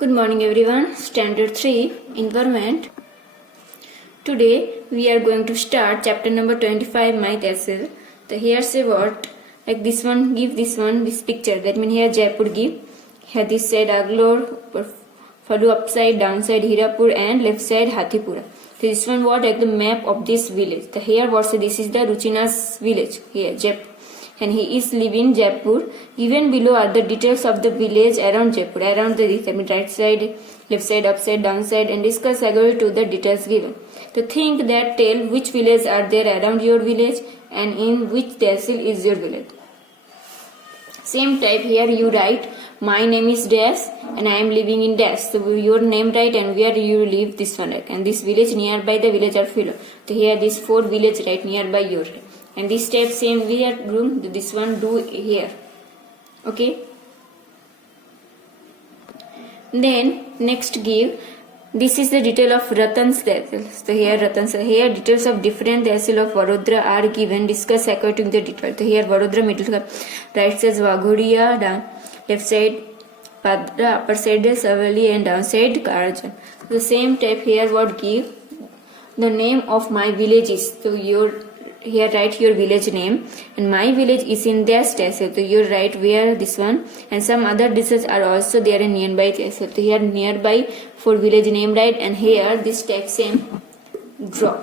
Good morning everyone. Standard 3 Environment. Today we are going to start chapter number 25 My Tehsil. So here say what like this one give this one this picture, that means here Jaipur give, here this side Aglor, follow upside downside Hirapur and left side Hathipura. So this one what like the map of this village. So here what say this is the Ruchina's village here Jaipur, and he is living Jaipur. Given below are the details of the village around Jaipur, around the I mean right side, left side, upside, downside, and discuss according to the details given. To think that tell which village are there around your village and in which tehsil is your village. Same type here you write my name is Dash and I am living in Dash. So your name write and where you live this one write, and this village nearby the village are below. So here these 4 village right nearby your. And this step same we are doing, this one do here. Okay. Then next give, this is the detail of Ratan's tehsil. So here Ratan's, here details of different tehsil of Vadodara are given, discuss according to the detail. So here Vadodara middle right says Waghodia, down left side Padra, upper side Savali and downside Karajan. The same type here what give the name of my village is. So your here write your village name, and my village is in their tehsil. So you write where this one, and some other districts are also there in nearby tehsil. So here nearby for village name write, and here this text same draw.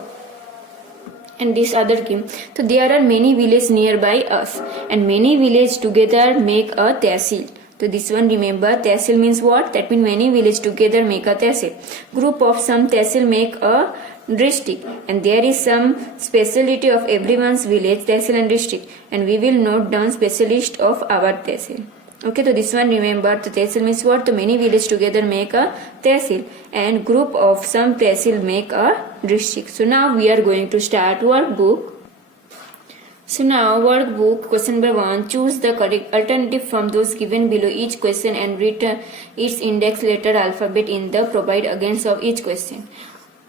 And this other game. So there are many villages nearby us, and many villages together make a tehsil. So this one remember, tehsil means what? That means many villages together make a tehsil. Group of some tehsil make a district, and there is some speciality of everyone's village tehsil and district, and we will note down specialist of our tehsil. Okay, so this one remember, the tehsil means what? The many villages together make a tehsil, and group of some tehsil make a district. So now we are going to start workbook. So now workbook question number 1, choose the correct alternative from those given below each question and write its index letter alphabet in the provide against of each question.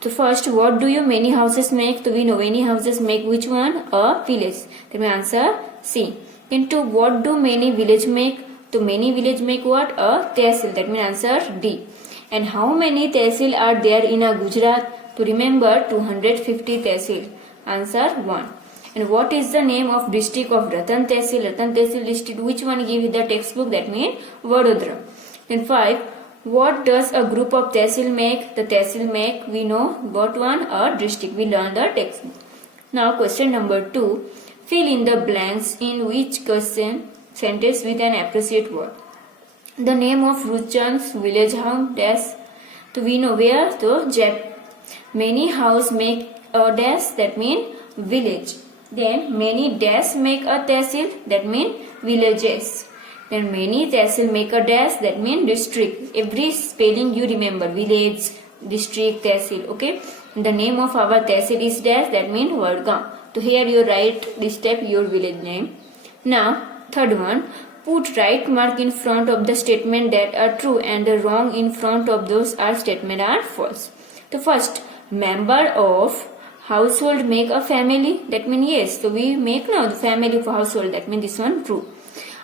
So first, what do you many houses make? So we know many houses make which one? A village. Then we answer C. Then 2, what do many village make? So many village make what? A tehsil. That means answer D. And how many tehsil are there in a Gujarat? To remember 250 tehsil. Answer 1. And what is the name of district of Ratan Tehsil? Ratan Tehsil district. Which one give the textbook? That means Vadodara. Then 5. What does a group of tehsil make? The tehsil make, we know what one? A district. We learn the textbook. Now question number 2. Fill in the blanks in which question sentence with an appropriate word. The name of Ruchan's village home dash. So we know where? So Jaipur. Many house make a dash, that means village. Then many dash make a tehsil, that means villages. Then many tehsil make a dash, that means district. Every spelling you remember, village, district, tehsil. Okay. The name of our tehsil is dash, that means Vadgaon. So here you write this step your village name. Now third one, put right mark in front of the statement that are true and the wrong in front of those are statement are false. So first, member of household make a family, that means yes. So we make now the family for household, that means this one true.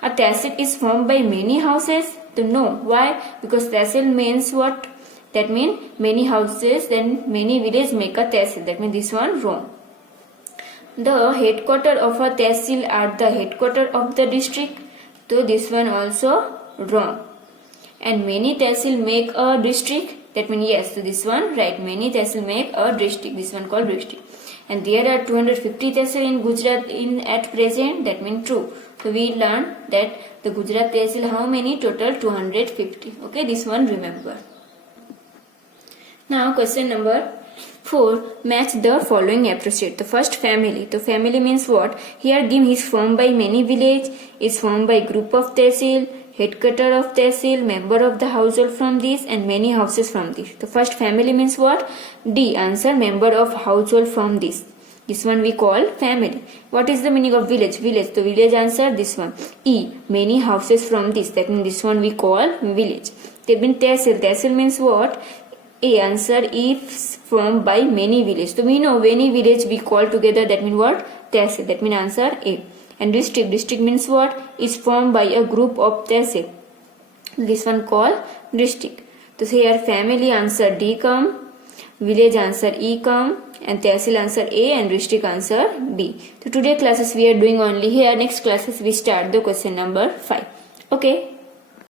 A tehsil is formed by many houses. So no. Why? Because tehsil means what? That means many houses, then many villages make a tehsil. That means this one wrong. The headquarters of a tehsil are the headquarters of the district. So this one also wrong. And many tehsil make a district. That means yes. So this one right. Many tehsil make a district. This one called district. And there are 250 tehsil in Gujarat in at present. That means true. So we learned that the Gujarat tehsil how many? Total 250. Okay, this one remember. Now question number 4. Match the following appropriate. The first, family. The family means what? Here give is formed by many village, is formed by group of tehsil, headquarter of tehsil, member of the household from this, and many houses from this. The first, family means what? D. Answer, member of household from this. This one we call family. What is the meaning of village? Village. The village answer this one. E. Many houses from this. That means this one we call village. They mean tehsil. Tehsil means what? A. Answer is formed by many villages. So we know many village we call together. That means what? Tehsil. That means answer A. And district. District means what? Is formed by a group of tehsil. This one called district. So here family answer D come, village answer E come, and tehsil answer A, and district answer B. So today classes we are doing only here. Next classes we start the question number 5. Okay.